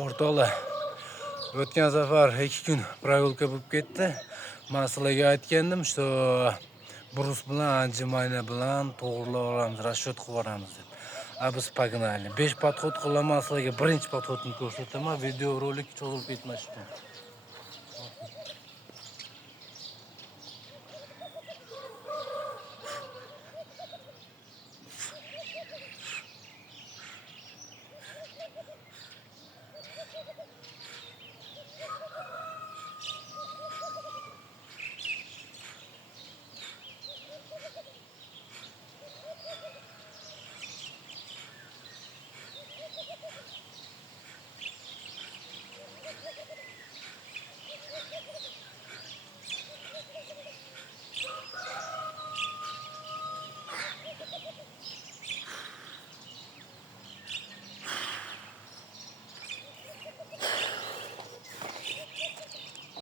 O'rtoqlar, o'tgan safar 2 kun прогулка bo'lib ketdi. Men sizlarga aytgandim, что brus bilan anjimayna bilan to'g'rilab olamiz, расчет qilib olamiz deb. Biz pogнали. 5 подход qilaman, sizlarga birinchi подходni ko'rsataman. Video rolik cho'zilib ketmasin.